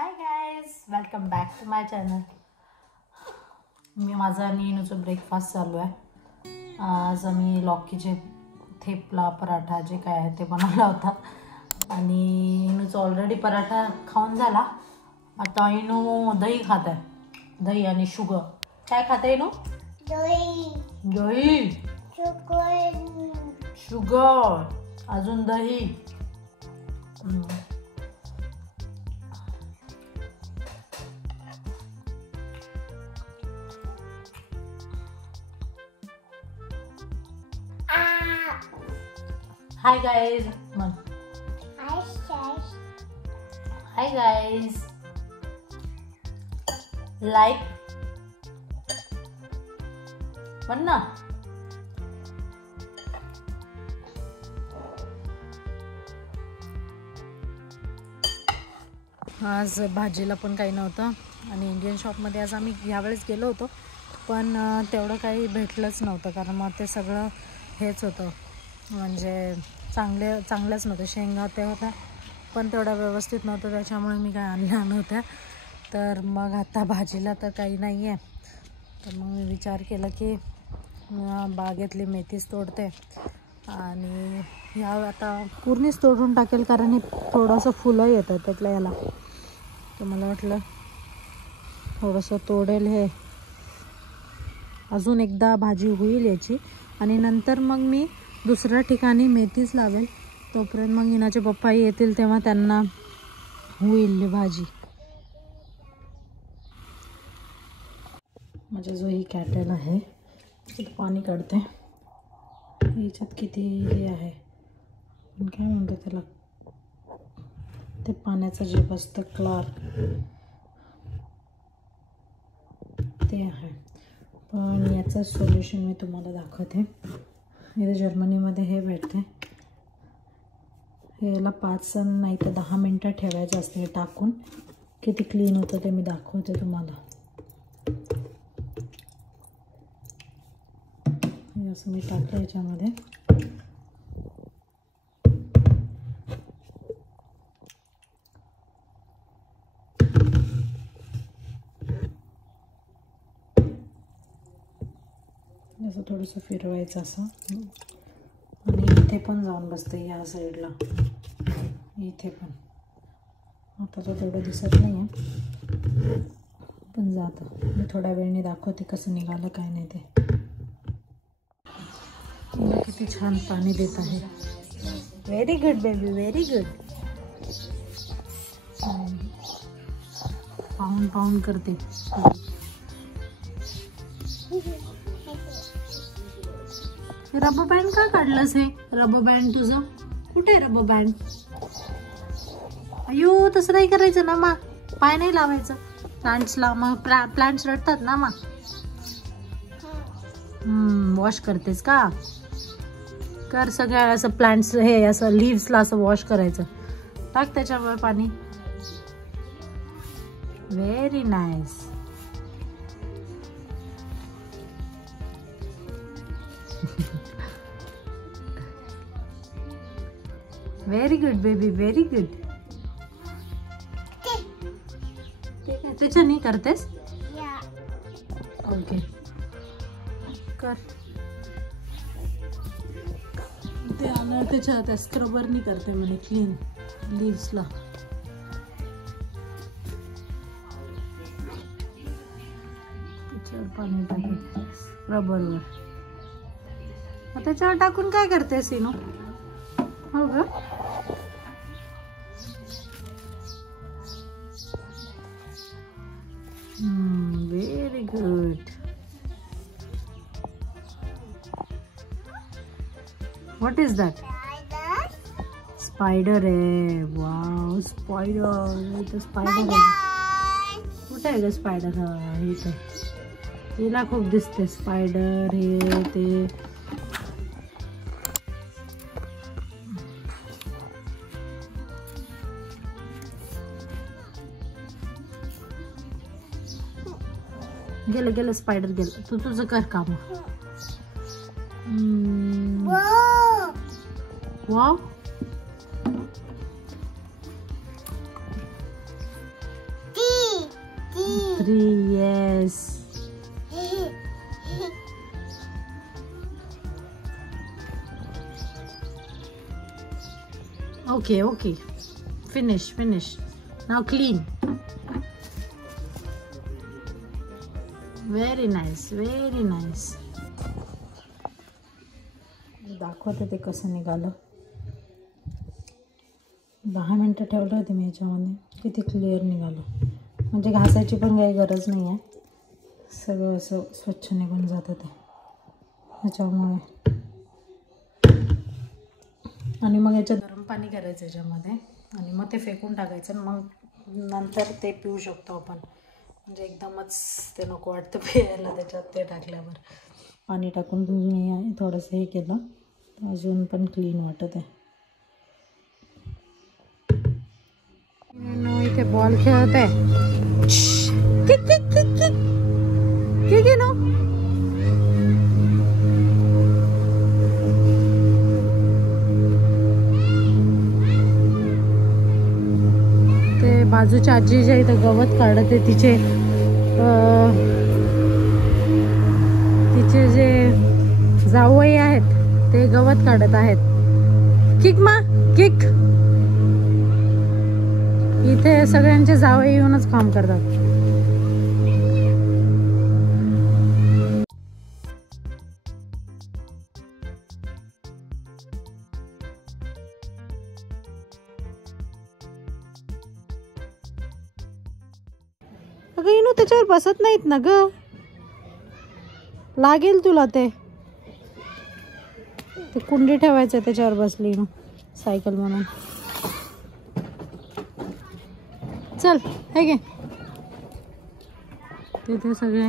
High guys, welcome back to my channel. माझा आणि इनूचं breakfast चालू आहे. आज आम्ही लौकीचे थेपला पराठा जे काय आहे ते बनवला होता आणि इनूचा ऑलरेडी पराठा खाऊन झाला. आता इनू दही खात आहे, दही आणि शुगर. काय खाते इनू? दही शुगर अजून दही. हाय गाइस, मन हाय गाइस, लाइक पण ना. आज भाजीला पण काही नव्हतं आणि इंडियन शॉपमध्ये आज आम्ही यावेळेस गेलो होतो, पण तेवढं काही भेटलंच नव्हतं कारण मग ते सगळं हेच होतं, म्हणजे चांगल्याच नव्हतं. शेंगा ते होत्या पण तेवढा व्यवस्थित नव्हतं, त्याच्यामुळे मी काय आणल्या नव्हत्या. तर मग आता भाजीला तर काही नाही आहे, तर मग मी विचार केला की बागेतली मेथीच तोडते आणि ह्या आता पूर्णच तोडून टाकेल कारण हे थोडंसं फुलं येतं त्यातल्या याला. तर मला वाटलं थोडंसं तोडेल, हे अजून एकदा भाजी होईल याची आणि नंतर मग मी दुसऱ्या ठिकाणी मेथीच लावेल. तोपर्यंत मग इनाचे पप्पा येतील तेव्हा त्यांना होईल भाजी. माझा जो ही कॅटल आहे त्यात पाणी काढते. याच्यात किती हे आहे पण काय म्हणतो त्याला, ते पाण्याचं जे बसतं क्लार ते आहे. पण याचं सोल्युशन मी तुम्हाला दाखवते. इथे जर्मनीमध्ये हे भेटते. हे याला 5 नाही तर 10 मिनटं ठेवायचं असते. हे टाकून किती क्लीन होतं ते मी दाखवते तुम्हाला. हे असं मी टाकलं याच्यामध्ये. असं थोडंसं फिरवायचं असं आणि इथे पण जाऊन बसतं या साईडला, इथे पण. आता तो तेवढं दिसत नाही आहे पण जातं. मी थोड्या वेळाने दाखवते कसं निघालं काय नाही ते. किती छान पाणी देत आहे. Very good baby, very good. Pound करते. रबर बँड का काढलंस? हे रबर बँड तुझं कुठे आहे? रबर बँड अयो तसं नाही करायचं ना मा, पाय नाही लावायचं प्लांट्सला, मग प्लांट्स रडतात ना मा. वॉश करतेस का? कर सगळ्या असं प्लांट्स, हे असं लीव्सला असं वॉश करायचं. टाक त्याच्यावर पाणी. Very nice. Very good baby, very good. ठीक आहे, त्याच्याने करतेस? ओके कर. ते आणि त्याच्या त्या स्क्रबरनी करते म्हणे क्लीन लीव्सला. त्याच्यावर पाणी टाकून स्क्रबरवर. त्याच्यावर टाकून काय करते सिनो? हो ग. Very good. What is that? Spider आहे. Wow, spider. इथं स्पायडर आहे. कुठे आहे ग स्पायडर? हा इथे. हिला खूप दिसते स्पायडर हे ते. गेलं गेलं स्पायडर गेलं. तू तुझं कर काम. Wow 3. Yes. Okay, okay. Finish. Now clean. Very nice. दाखवते ते कसं निघालं. 10 मिनटं ठेवलं होते मी याच्यामध्ये. किती क्लिअर निघालं. म्हणजे घासायची पण काही गरज नाही आहे. सगळं असं स्वच्छ निघून जातं ते ह्याच्यामुळे. आणि मग याच्यात गरम पाणी करायचं याच्यामध्ये आणि मग ते फेकून टाकायचं आणि मग नंतर ते पिऊ शकतो आपण. म्हणजे एकदमच ते नको वाटतं प्यायला त्याच्यात ते टाकल्यावर. पाणी टाकून मी थोडंसं हे केलं तर अजून पण क्लीन वाटत आहे. इथे बॉल खेळत आहे. ते बाजूच्या आजीच्या इथं गवत काढत आहे. तिचे जे जावई आहेत ते गवत काढत आहेत. किक इथे सगळ्यांचे जावई येऊनच काम करतात. अगं इनू त्याच्यावर बसत नाहीत ना ग. लागेल तुला ते कुंडी ठेवायचं त्याच्यावर बसली ना सायकल म्हणून. चल हे घे. तिथे सगळे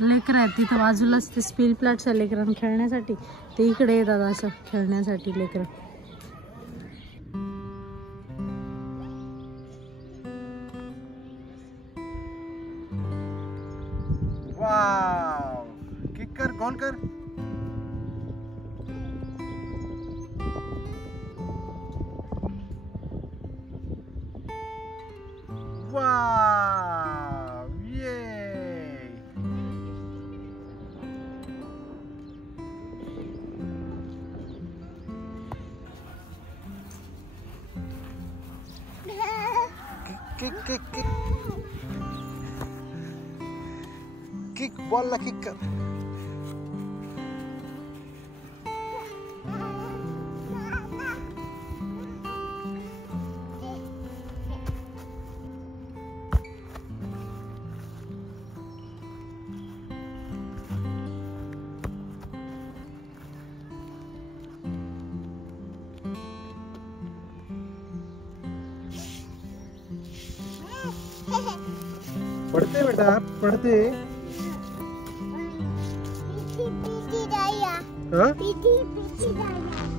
लेकरं आहेत. तिथं बाजूलाच ते स्पील प्लॅट्स आहे लेकरांना खेळण्यासाठी. ते इकडे येतात असं खेळण्यासाठी लेकरं. वाव, किक कर, गोल कर. वाव, ये. किक. किक, बॉल ला किक कर. पढ़ते बेटा, पढ़ते.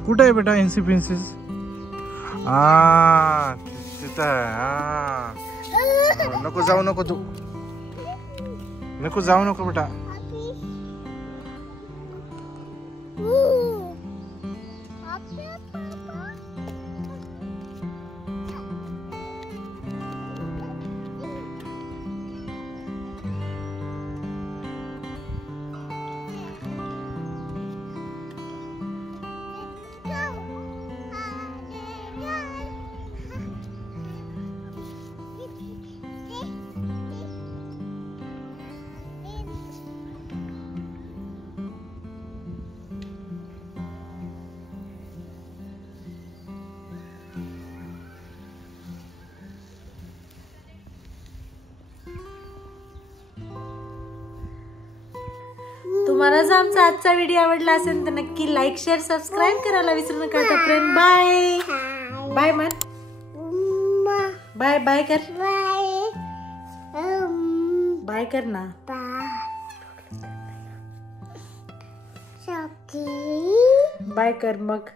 कुठे आहे बेटा इन्सी प्रिन्सेस? तिथं आहे. नको जाऊ नको तू. नको जाऊ नको बेटा. तुम्हाला जर आमचा आजचा व्हिडिओ आवडला असेल तर नक्की लाईक शेअर सबस्क्राईब करायला विसरू नका. तोपर्यंत बाय बाय म्हण. बाय बाय कर. बाय कर ना. बाय कर मग.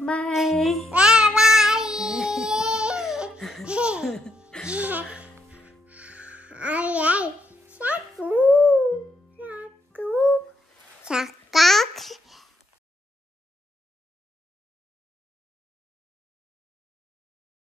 बाय.